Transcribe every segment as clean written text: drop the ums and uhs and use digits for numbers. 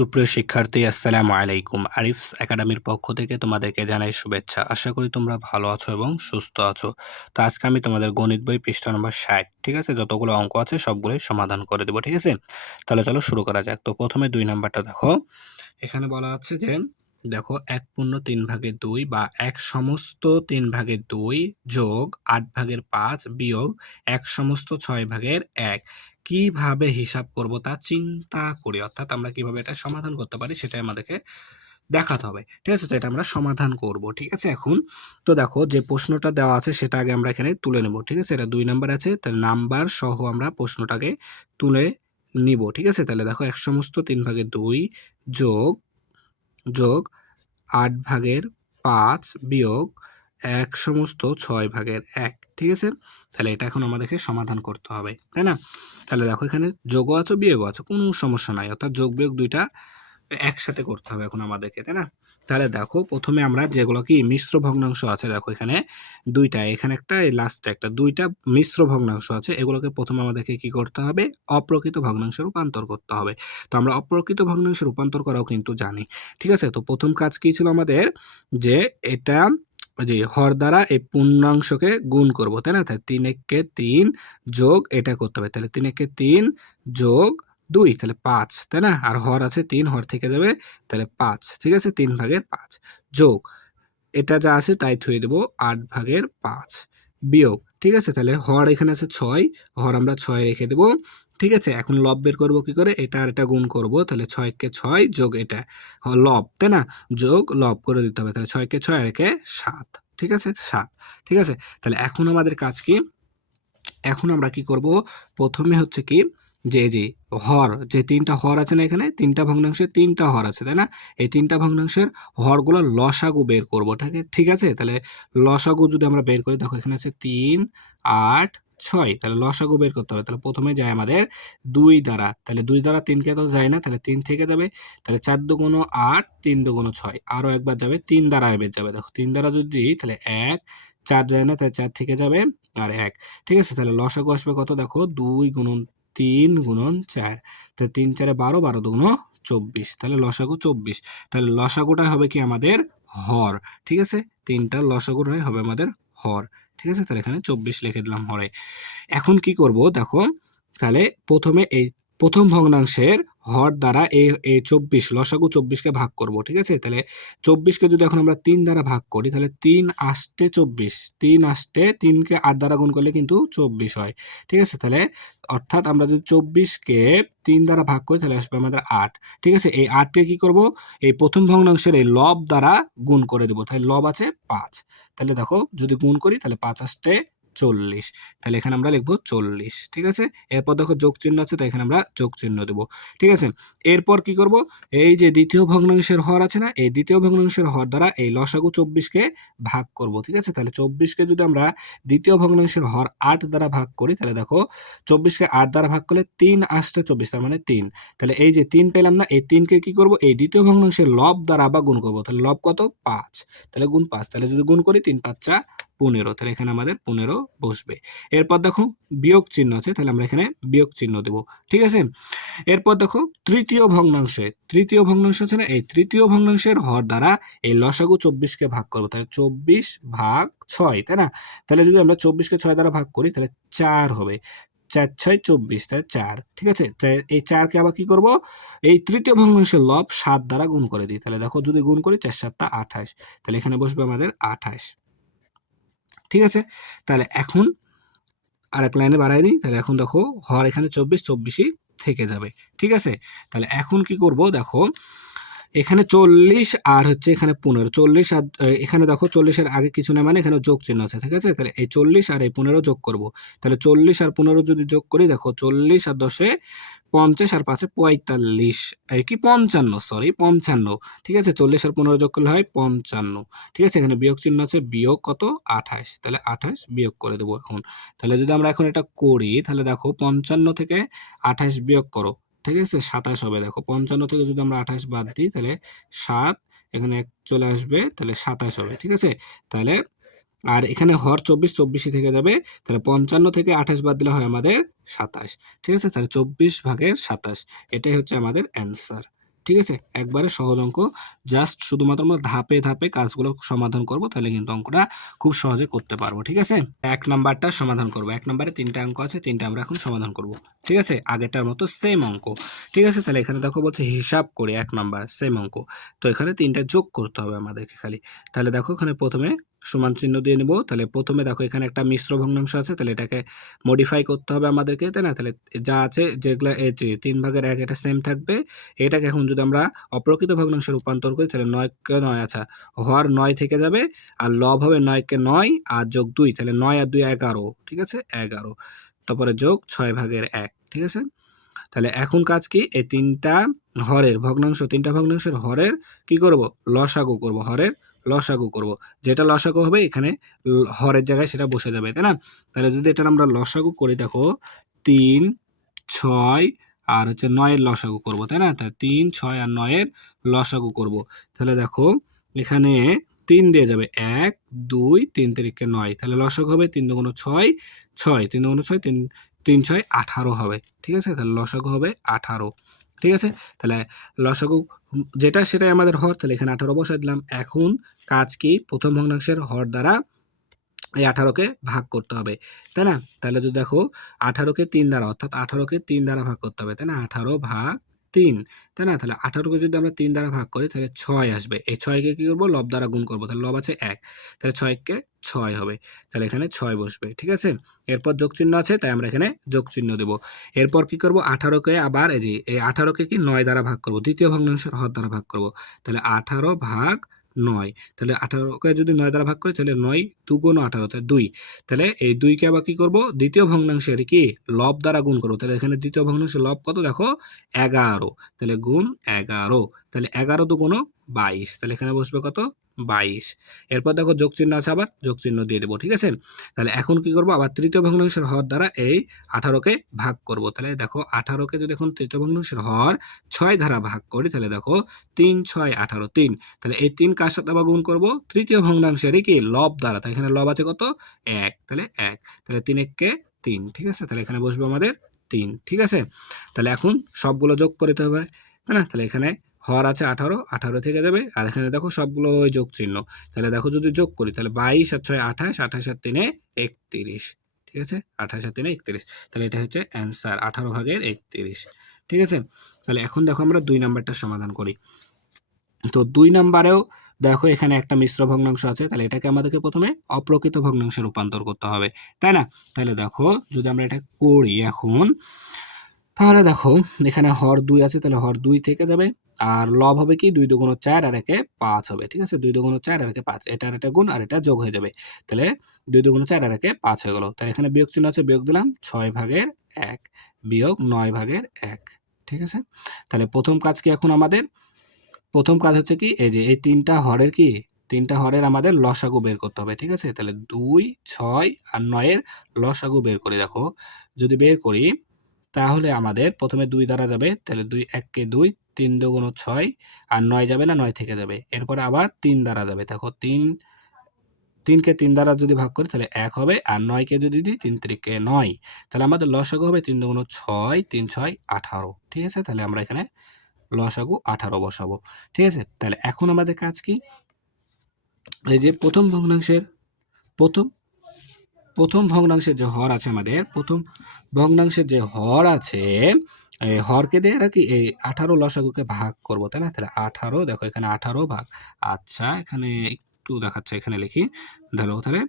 সুপ্রিয় শিক্ষার্থী, আসসালামু আলাইকুম। আরিফস একাডেমির পক্ষ থেকে তোমাদেরকে জানাই শুভেচ্ছা। আশা করি তোমরা ভালো আছো এবং সুস্থ আছো। তো আজকে আমি তোমাদের গণিত বই পৃষ্ঠা নম্বর ৬০, ঠিক আছে? যতগুলো অঙ্ক আছে সবগুলোই সমাধান করে দেবো, ঠিক আছে? তাহলে চলো শুরু করা যাক। তো প্রথমে ২ নাম্বারটা দেখো। এখানে বলা আছে যে দেখো ১/৩ বা ১/৩/২ যোগ ৮/৫ বিয়োগ ১/৬/১ কিভাবে হিসাব করব তা চিন্তা করি। অর্থাৎ আমরা কিভাবে এটা সমাধান করতে পারি সেটাই আমাদেরকে দেখাতে হবে, ঠিক আছে? তো এটা আমরা সমাধান করব, ঠিক আছে? এখন তো দেখো যে প্রশ্নটা দেওয়া আছে সেটা আগে আমরা এখানে তুলে নেব, ঠিক আছে? এটা ২ নাম্বার আছে, তার নাম্বার সহ আমরা প্রশ্নটাকে তুলে নিব, ঠিক আছে? তাহলে দেখো ১/৩/২ যোগ ৮/৫ বিয়োগ ১/৬/১, ঠিক আছে? তাহলে এটা এখন আমাদেরকে সমাধান করতে হবে, তাই না? তাহলে দেখো এখানে যোগও আছে বিয়োগও আছে, কোনো সমস্যা নাই। অর্থাৎ যোগ বিয়োগ ২ টা একসাথে করতে হবে এখন আমাদেরকে, তাই না? তাহলে দেখো প্রথমে আমরা যেগুলো কি মিশ্র ভগ্নাংশ আছে, দেখো এখানে ২ টা, এখানে একটা, এই লাস্টে একটা, ২ টা মিশ্র ভগ্নাংশ আছে। এগুলোকে প্রথমে আমাদেরকে কি করতে হবে? অপ্রকৃত ভগ্নাংশে রূপান্তর করতে হবে। তো আমরা অপ্রকৃত ভগ্নাংশে রূপান্তর করাও কিন্তু জানি, ঠিক আছে? তো প্রথম কাজ কি ছিল আমাদের? যে এটা যে হর দ্বারা এই পূর্ণাংশকে গুণ করব, তাই না? তাহলে ৩ একে ৩ যোগ এটা করতে হবে। তাহলে ৩ একে ৩ যোগ ২, তাহলে ৫, তাই না? আর হর আছে ৩, হর থেকে যাবে, তাহলে ৫, ঠিক আছে? ৩/৫ যোগ এটা যা আছে তাই থুয়ে দেব ৮/৫ বিয়োগ, ঠিক আছে? তাহলে হর এখানে আছে ৬, হর আমরা ৬ রেখে দেব, ঠিক আছে? এখন লব বের করব কি করে? এটা আর এটা গুণ করব, তাহলে ৬ কে ৬ যোগ এটা লব, তাই না? যোগ লব করে দিতে হবে, তাহলে ৬ কে ৬ আর একে ৭, ঠিক আছে? ৭, ঠিক আছে? তাহলে এখন আমাদের কাজ কি? এখন আমরা কি করব? প্রথমে হচ্ছে কি, যে হর, যে ৩ টা হর আছে না এখানে? ৩ টা ভগ্নাংশে ৩ টা হর আছে, তাই না? এই ৩ টা ভগ্নাংশের হরগুলোর লসাগু বের করব, ঠিক আছে? তাহলে লসাগু যদি আমরা বের করি, দেখো এখানে আছে ৩, ৮, ৬, তাহলে লসাগু বের করতে হবে। তাহলে প্রথমে যায় আমাদের ২ দ্বারা, তাহলে ২ দ্বারা ৩ কে তো যায় না, তাহলে ৩ থেকে যাবে, তাহলে ৪ দুগুণ ৮, ৩ দুগুণ ৬, আরও একবার যাবে, ৩ দ্বারা এবার যাবে। দেখো ৩ দ্বারা যদি দিই তাহলে ১, ৪ যায় না, তাহলে ৪ থেকে যাবে আর ১, ঠিক আছে? তাহলে লসাগু আসবে কত? দেখো ২ গুণন ৩ গুণন ৪, তাহলে ৩ ৪ ১২, ১২ দুগুণ ২৪, তাহলে লসাগু ২৪। তাহলে লসাগুটা হবে কি আমাদের? হর, ঠিক আছে? ৩টার লসাগুটাই হবে আমাদের হর, ঠিক আছে? তাহলে এখানে ২৪ লিখে দিলাম হরে। এখন কি করব? দেখো তাহলে প্রথমে এই প্রথম ভগ্নাংশের হর দ্বারা এই ২৪ লসাগু ২৪ কে ভাগ করব, ঠিক আছে? তাহলে ২৪ কে যদি এখন আমরা ৩ দ্বারা ভাগ করি, তাহলে ৩ আষ্টে ২৪, ৩ আষ্টে ৩ কে ৮ দ্বারা গুণ করলে কিন্তু ২৪ হয়, ঠিক আছে? তাহলে অর্থাৎ আমরা যদি ২৪ কে ৩ দ্বারা ভাগ করি তাহলে আসবে আমাদের ৮, ঠিক আছে? এই ৮ কে কি করব? এই প্রথম ভগ্নাংশের এই লব দ্বারা গুণ করে দেব, তাহলে লব আছে ৫, তাহলে দেখো যদি গুণ করি তাহলে ৫ আষ্টে ৪০, তাহলে এখানে আমরা লিখবো ৪০, ঠিক আছে? এরপর দেখো যোগ চিহ্ন আছে, তো এখানে আমরা যোগ চিহ্ন দেব, ঠিক আছে? এরপর কি করব? এই যে দ্বিতীয় ভগ্নাংশের হর আছে না, এই দ্বিতীয় ভগ্নাংশের হর দ্বারা এই লসাগু ২৪ কে ভাগ করব, ঠিক আছে? তাহলে ২৪ কে যদি আমরা দ্বিতীয় ভগ্নাংশের হর ৮ দ্বারা ভাগ করি, তাহলে দেখো ২৪ কে ৮ দ্বারা ভাগ করলে ৩ আষ্টে ২৪, তার মানে ৩, তাহলে এই যে ৩ পেলাম না, এই ৩ কে কি করব? এই দ্বিতীয় ভগ্নাংশের লব দ্বারা আবার গুণ করব, তাহলে লব কত? ৫, তাহলে গুণ ৫, তাহলে যদি গুণ করি ৩ ৫ যা ১৫, তাহলে এখানে আমাদের ১৫ বসবে। এরপর দেখো বিয়োগ চিহ্ন আছে, তাহলে আমরা এখানে বিয়োগ চিহ্ন দেব, ঠিক আছে? এরপর দেখো তৃতীয় ভগ্নাংশ আছে না, এই তৃতীয় ভগ্নাংশের হর দ্বারা এই লসাগু ২৪ কে ভাগ করবো, তাহলে ২৪ ভাগ ৬, তাই না? তাহলে যদি আমরা ২৪ কে ৬ দ্বারা ভাগ করি তাহলে ৪ হবে, ৪ ৬ ২৪, তাহলে ৪, ঠিক আছে? এই ৪ কে আবার কি করব? এই তৃতীয় ভগ্নাংশের লব ৭ দ্বারা গুণ করে দিই, তাহলে দেখো যদি গুণ করি ৪ ৭ ২৮, তাহলে এখানে বসবে আমাদের ২৮, ঠিক আছে? তাহলে এখন আরেক লাইনে বাড়াই দিই, তাহলে এখন দেখো হর এখানে ২৪, ২৪ই থেকে যাবে, ঠিক আছে? তাহলে এখন কি করব? দেখো এখানে ৪০ আর হচ্ছে এখানে ১৫, ৪০ আর এখানে দেখো ৪০ এর আগে কিছু না, মানে এখানে যোগ চিহ্ন আছে, ঠিক আছে? তাহলে এই ৪০ আর এই ১৫ যোগ করব, তাহলে ৪০ আর ১৫ যদি যোগ করি, দেখো ৪০ আর ১০ এ ৫০ আর ৫ এ ৪৫, এই কি ৫৫, সরি ৫৫, ঠিক আছে? ৪০ আর ১৫ যোগ করলে হয় ৫৫, ঠিক আছে? এখানে বিয়োগ চিহ্ন আছে, বিয়োগ কত? ২৮, তাহলে ২৮ বিয়োগ করে দেবো এখন। তাহলে যদি আমরা এখন এটা করি, তাহলে দেখো ৫৫ থেকে ২৮ বিয়োগ করো, ঠিক আছে? ২৭ হবে। দেখো ৫৫ থেকে যদি আমরা ২৮ বাদ দিই তাহলে ৭, এখানে ১ চলে আসবে, তাহলে ২৭ হবে, ঠিক আছে? তাহলে আর এখানে হর ২৪, ২৪ই থেকে যাবে, তাহলে ৫৫ থেকে ২৮ বাদ দিলে হয় আমাদের ২৭, ঠিক আছে? তাহলে ২৪/২৭, এটাই হচ্ছে আমাদের অ্যান্সার। ঠিক আছে, একবারে সহজ অঙ্ক, জাস্ট শুধুমাত্র আমরা ধাপে ধাপে কাজগুলো সমাধান করব, তাহলে কিন্তু অঙ্কটা খুব সহজে করতে পারবো। ঠিক আছে, 1 নাম্বারটা সমাধান করব। 1 নাম্বারে 3টা অঙ্ক আছে, 3টা আমরা এখন সমাধান করব। ঠিক আছে, আগেরটার মতো সেম অঙ্ক। ঠিক আছে, তাহলে এখানে দেখো বলছে হিসাব করে 1 নাম্বার সেম অঙ্ক। তো এখানে 3টা যোগ করতে হবে আমাদেরকে খালি। তাহলে দেখো এখানে প্রথমে সমান চিহ্ন দিয়ে নেব। তাহলে প্রথমে দেখো এখানে একটা মিশ্র ভগ্নাংশ আছে, তাহলে এটাকে মডিফাই করতে হবে আমাদেরকে, তাই না? তাহলে যা আছে যেগুলো এই যে 3/1 এটা সেম থাকবে। এটাকে এখন যদি আমরা অপ্রকৃত ভগ্নাংশে রূপান্তর করি, তাহলে 9 কে 9, আচ্ছা হর 9 থেকে যাবে, আর লব হবে 9 কে 9 আর যোগ 2, তাহলে 9 আর 2 11। ঠিক আছে, 11, তারপরে যোগ 6/1। ঠিক আছে, তাহলে এখন কাজ কি, এই 3টা হরের ভগ্নাংশ, 3টা ভগ্নাংশের হরের কি করব, লসাগু করব, হরের লসাগু করব। যেটা লসাগু হবে এখানে হরের জায়গায় সেটা বসে যাবে, তাই না? তাহলে যদি এটার আমরা লসাগু করি, দেখো 3, 6 আর হচ্ছে 9-এর লসাগু করব, তাই না? তাহলে 3, 6 আর 9-এর লসাগু করব। তাহলে দেখো এখানে 3 দিয়ে যাবে, 1, 2, 3 তিরিকে 9, তাহলে লসাগু হবে 3 দুগুণ 6, 6, 3 দুগুণ 6, 3, 3, 6, 18 হবে। ঠিক আছে, তাহলে লসাগু হবে 18। ঠিক আছে, তাহলে লসাগু যেটা সেটাই আমাদের হর, তাহলে এখানে 18 বসাই দিলাম। এখন কাজ কি, প্রথম ভগ্নাংশের হর দ্বারা এই 18-কে ভাগ করতে হবে, তাই না? তাহলে যদি দেখো 18-কে 3 দ্বারা, অর্থাৎ 18-কে 3 দ্বারা ভাগ করতে হবে, তাই না? 18 ভাগ 3, তাই না? তাহলে 18-কে যদি আমরা 3 দ্বারা ভাগ করি, তাহলে 6 আসবে। এই 6-কে কি করবো, লব দ্বারা গুণ করবো, তাহলে লব আছে 1, তাহলে 6-কে 6 হবে, তাহলে এখানে 6 বসবে। ঠিক আছে, এরপর যোগ চিহ্ন আছে, তাই আমরা এখানে যোগ চিহ্ন দেবো। এরপর কি করব, 18-কে আবার এই যে এই 18-কে কি 9 দ্বারা ভাগ করব, দ্বিতীয় ভগ্নাংশের হর দ্বারা ভাগ করব, তাহলে 18 ভাগ 9, তাহলে 18-কে যদি 9 দ্বারা ভাগ করি, তাহলে 9 দুগুণ 18, তাহলে 2, তাহলে এই 2-কে আবার কি করব, দ্বিতীয় ভগ্নাংশের কি লব দ্বারা গুণ করব, তাহলে এখানে দ্বিতীয় ভগ্নাংশের লব কত, দেখো 11, তাহলে গুণ 11, তাহলে 11 দুগুণ 22, তাহলে এখানে বসবে কত, 22। এরপর দেখো যোগ চিহ্ন আছে, আবার যোগ চিহ্ন দিয়ে দেবো। ঠিক আছে, তাহলে এখন কি করব, আবার তৃতীয় ভগ্নাংশের হর দ্বারা এই 18-কে ভাগ করব। তাহলে দেখো 18-কে যদি এখন তৃতীয় ভগ্নাংশের হর 6 দ্বারা ভাগ করি, তাহলে দেখো 3, 6, 18, 3, তাহলে এই 3 কার সাথে আবার গুণ করব, তৃতীয় ভগ্নাংশের কি লব দ্বারা, তাই এখানে লব আছে কত, 1, তাহলে 1, তাহলে 3-1-কে 3। ঠিক আছে, তাহলে এখানে বসবে আমাদের 3। ঠিক আছে, তাহলে এখন সবগুলো যোগ করতে হবে, তাই না? তাহলে এখানে হর আছে 18, 18 থেকে যাবে, আর এখানে দেখো সবগুলো ওই যোগ চিহ্ন, তাহলে দেখো যদি যোগ করি, তাহলে 22 আর 6 28, 28 আর 3 31। ঠিক আছে, 28 আর 3 31, তাহলে এটা হচ্ছে অ্যান্সার, 18/31। ঠিক আছে, তাহলে এখন দেখো আমরা 2 নাম্বারটা সমাধান করি। তো 2 নাম্বারেও দেখো এখানে একটা মিশ্র ভগ্নাংশ আছে, তাহলে এটাকে আমাদেরকে প্রথমে অপ্রকৃত ভগ্নাংশে রূপান্তর করতে হবে, তাই না? তাহলে দেখো যদি আমরা এটা করি এখন, তাহলে দেখো এখানে হর 2 আছে, তাহলে হর 2 থেকে যাবে, আর লব হবে কি 2 দুগুণ 4 আর 1 5 হবে। ঠিক আছে, 2 দুগুণ 4 আর 1 5, এটা আর এটা গুণ আর এটা যোগ হয়ে যাবে, তাহলে 2 দুগুণ 4 আর 1 5 হয়ে গেল। তাহলে এখানে বিয়োগ চিহ্ন আছে, বিয়োগ দিলাম, 6/1 বিয়োগ 9/1। ঠিক আছে, তাহলে প্রথম কাজ কি এখন আমাদের, প্রথম কাজ হচ্ছে কি, এই যে এই 3টা হরের কি, 3টা হরের আমাদের লসাগু বের করতে হবে। ঠিক আছে, তাহলে 2, 6 আর 9-এর লসাগু বের করি। দেখো যদি বের করি, তাহলে আমাদের প্রথমে 2 দ্বারা যাবে, তাহলে 2, 1-কে 2, 3 দুগুণ 6, আর 9 যাবে না, 9 থেকে যাবে। এরপরে আবার 3 দ্বারা যাবে, দেখো 3-কে 3 দ্বারা যদি ভাগ করি, তাহলে 1 হবে, আর 9-কে যদি দিই 3-3-কে 9, তাহলে আমাদের লসাগু হবে 3 দুগুণ 6, 3, 6, 18। ঠিক আছে, তাহলে আমরা এখানে লসাগু 18 বসাবো। ঠিক আছে, তাহলে এখন আমাদের কাজ কি, এই যে প্রথম ভগ্নাংশের প্রথম প্রথম ভগ্নাংশের যে হর আছে, আমাদের প্রথম ভগ্নাংশের যে হর আছে, এই হরকে দিয়ে রাখি এই 18 লসাগুকে ভাগ করব, তাই না? তাহলে 18, দেখো এখানে 18 ভাগ, আচ্ছা এখানে একটু দেখাচ্ছে, এখানে লিখি, ধরো তাহলে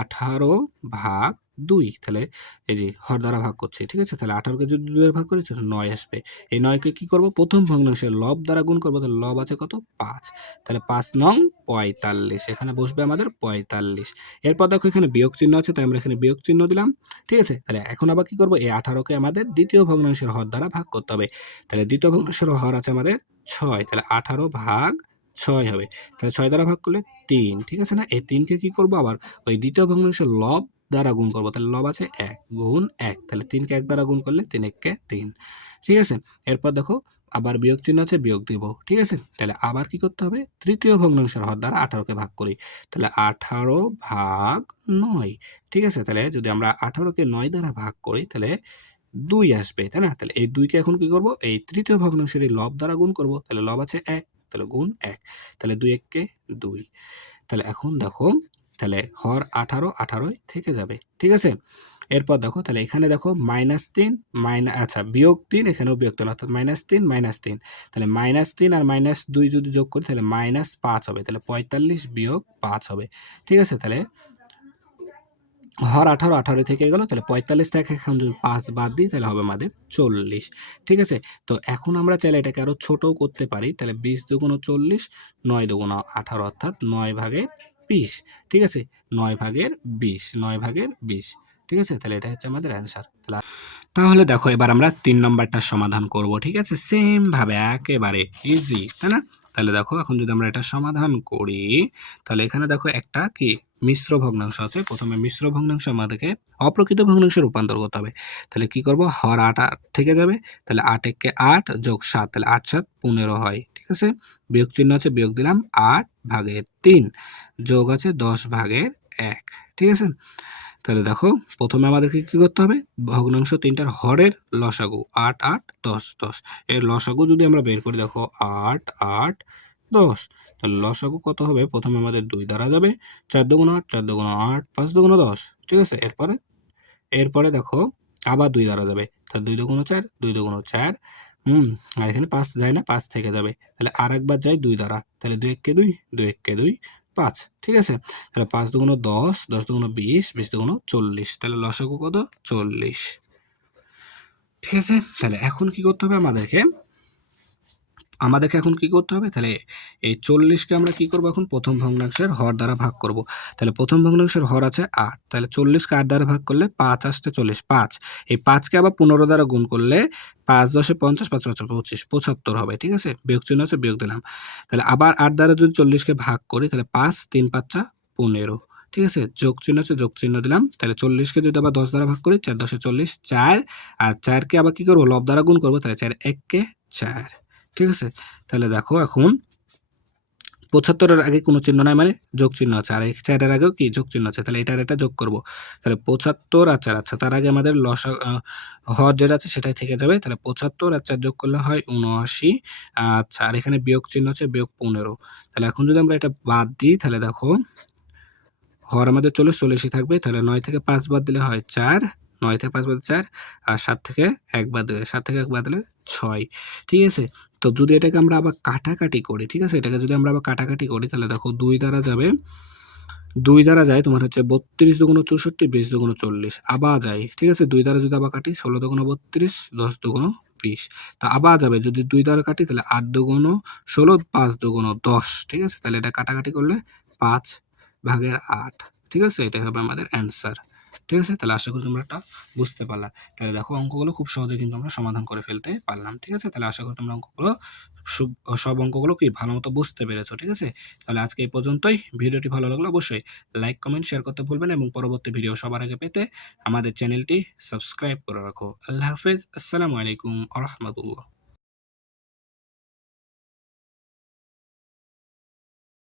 18 ভাগ 2, তাহলে এই যে হর দ্বারা ভাগ করছি। ঠিক আছে, তাহলে 18-কে যদি 2 দ্বারা ভাগ করি, তাহলে 9 আসবে। এই 9-কে কি করব, প্রথম ভগ্নাংশের লব দ্বারা গুণ করব, তাহলে লব আছে কত, 5, তাহলে 5 নং 45, এখানে বসবে আমাদের 45। এরপর দেখো এখানে বিয়োগ চিহ্ন আছে, তাই আমরা এখানে বিয়োগ চিহ্ন দিলাম। ঠিক আছে, তাহলে এখন আবার কি করব, এই 18-কে আমাদের দ্বিতীয় ভগ্নাংশের হর দ্বারা ভাগ করতে হবে, তাহলে দ্বিতীয় ভগ্নাংশের হর আছে আমাদের 6, তাহলে 18 ভাগ 6 হবে, তাহলে 6 দ্বারা ভাগ করলে 3। ঠিক আছে না, এই 3-কে কি করব, আবার ওই দ্বিতীয় ভগ্নাংশের লব দ্বারা গুণ করব, তাহলে লব আছে 1 গুণ 1, তাহলে 3-কে 1 দ্বারা গুণ করলে 3-1-কে 3। ঠিক আছে, এরপর দেখো আবার বিয়োগ চিহ্ন আছে, বিয়োগ দিব। ঠিক আছে, তাহলে আবার কি করতে হবে, তৃতীয় ভগ্নাংশের হর দ্বারা 18-কে ভাগ করি, তাহলে 18 ভাগ 9। ঠিক আছে, তাহলে যদি আমরা 18-কে 9 দ্বারা ভাগ করি, তাহলে 2 আসবে, তাই না? তাহলে এই 2 কে এখন কি করব? এই তৃতীয় ভগ্নাংশের এই লব দ্বারা গুণ করব। তাহলে লব আছে 1, তাহলে গুণ 1, তাহলে 2 1 কে 2। তাহলে এখন দেখো, তাহলে হর 18, 18 ই থেকে যাবে। ঠিক আছে? এরপর দেখো, তাহলে এখানে দেখো -3 আচ্ছা -3, এখানেও -3 অর্থাৎ -3 -3। তাহলে -3 আর -2 যদি যোগ করি তাহলে -5 হবে। তাহলে 45 - 5 হবে। ঠিক আছে? তাহলে হর 18, 18 থেকে গেল। তাহলে 45 থেকে এখন যদি 5 বাদ দিই তাহলে হবে আমাদের 40। ঠিক আছে? তো এখন আমরা চাইলে এটাকে আরো ছোটও করতে পারি। তাহলে 20 দুগুণ 40, 9 দুগুণ 18 অর্থাৎ 9 ভাগের 20। ঠিক আছে? 9 ভাগের 20, 9 ভাগের 20। ঠিক আছে? তাহলে এটা হচ্ছে আমাদের অ্যান্সার। তাহলে দেখো এবার আমরা 3 নম্বরটার সমাধান করব। ঠিক আছে? সেম ভাবে একেবারে ইজি, তাই না? তাহলে দেখো এখন যদি আমরা এটা সমাধান করি, তাহলে এখানে দেখো একটা কি মিশ্র ভগ্নাংশ আছে। প্রথমে মিশ্র ভগ্নাংশ আমাদেরকে অপ্রকৃত ভগ্নাংশে রূপান্তর করতে হবে। তাহলে কি করব? হর 8 থেকে যাবে। তাহলে 8 একে 8 যোগ 7, তাহলে 8 7 15 হয়। ঠিক আছে? বিয়োগ চিহ্ন আছে, বিয়োগ দিলাম। 8 ভাগের 3 যোগ আছে 10 ভাগের 1। ঠিক আছে? তাহলে দেখো প্রথমে আমাদেরকে কি করতে হবে? ভগ্নাংশ 3টার হরের লসাগু 8 8 10 10। এর লসাগু যদি আমরা বের করি, দেখো 8 8 10। তাহলে লসাগু কত হবে? প্রথমে আমাদের 2 দ্বারা যাবে। 4 দুগুণ 8, 4 দুগুণ 8, 5 দুগুণ 10। ঠিক আছে? এরপরে দেখো আবার 2 দ্বারা যাবে। তাহলে 2 দুগুণ 4, 2 দুগুণ 4। আর এখানে 5 যায় না, 5 থেকে যাবে। তাহলে আরেকবার যায় 2 দ্বারা। তাহলে 2 একে 2, 2 একে 2, 5। ঠিক আছে? তাহলে 5 দুগুণ 10, 10 দুগুণ 20, 20 দুগুণ 40। তাহলে লসাগু কত? 40। ঠিক আছে? তাহলে এখন কি করতে হবে আমাদেরকে? এখন কি করতে হবে? তাহলে এই 40 কে আমরা কি করব? এখন প্রথম ভগ্নাংশের হর দ্বারা ভাগ করব। তাহলে প্রথম ভগ্নাংশের হর আছে 8। তাহলে 40 কে 8 দ্বারা ভাগ করলে 5 আসছে 40, 5। এই 5 কে আবার 15 দ্বারা গুণ করলে 5 10 এ 50, 5 5 25, 75 হবে। ঠিক আছে? বিয়োগ চিহ্ন আছে, বিয়োগ দিলাম। তাহলে আবার 8 দ্বারা যদি 40 কে ভাগ করি তাহলে 5 3 5 15। ঠিক আছে? যোগ চিহ্ন আছে, যোগ চিহ্ন দিলাম। তাহলে 40 কে যদি আবার 10 দ্বারা ভাগ করি, 4 10 এ 40, 4। আর 4 কে আবার কি করব? লব দ্বারা গুণ করব। তাহলে 4 1 কে 4। ঠিক আছে? তাহলে দেখো এখন 75 এর আগে কোনো চিহ্ন নাই মানে যোগ চিহ্ন আছে। আর এই 4 এর আগেও কি যোগ চিহ্ন আছে। তাহলে এটা আর এটা যোগ করব। তাহলে 75 আর 4, আচ্ছা তার আগে আমাদের হর যেটা আছে সেটাই থেকে যাবে। তাহলে 75 আর 4 যোগ করলে হয় 79। আচ্ছা, আর এখানে বিয়োগ চিহ্ন আছে, বিয়োগ 15। তাহলে এখন যদি আমরা এটা বাদ দিই তাহলে দেখো হর আমাদের 40 ই থাকবে। তাহলে 9 থেকে 5 বাদ দিলে হয় 4, 9 থেকে 5 বাদ 4, আর 7 থেকে 1 বাদ দিলে 7 থেকে 1 বাদ দিলে 6। ঠিক আছে? তো যদি এটাকে আমরা আবার কাটাকাটি করি, ঠিক আছে? এটাকে যদি আমরা আবার কাটাকাটি করি তাহলে দেখো 2 দ্বারা যাবে। 2 দ্বারা যায় তোমার হচ্ছে 32 দুগুণ 64, 20 দুগুণ 40। আবার যায়। ঠিক আছে? 2 দ্বারা যদি আবার কাটি 16 দুগুণ 32, 10 দুগুণ 20। তো আবার যাবে যদি 2 দ্বারা কাটি তাহলে 8 দুগুণ 16, 5 দুগুণ 10। ঠিক আছে? তাহলে এটা কাটাকাটি করলে 5 ভাগের 8। ঠিক আছে? এটাই হবে আমাদের অ্যান্সার। ঠিক আছে? তাহলে আশা করি তোমরা এটা বুঝতে পারলা। তাহলে দেখো অঙ্কগুলো খুব সহজে কিন্তু আমরা সমাধান করে ফেলতে পারলাম। ঠিক আছে? তাহলে আশা করি তোমরা অঙ্কগুলো সব অঙ্কগুলো কি ভালোমতো বুঝতে পেরেছো। ঠিক আছে? তাহলে আজকে এই পর্যন্তই। ভিডিওটি ভালো লাগলে অবশ্যই লাইক, কমেন্ট, শেয়ার করতে ভুলবেন এবং পরবর্তী ভিডিও সবার আগে পেতে আমাদের চ্যানেলটি সাবস্ক্রাইব করে রাখো। আল্লাহ হাফেজ। আসসালামু আলাইকুম ওয়া রাহমাতুল্লাহ।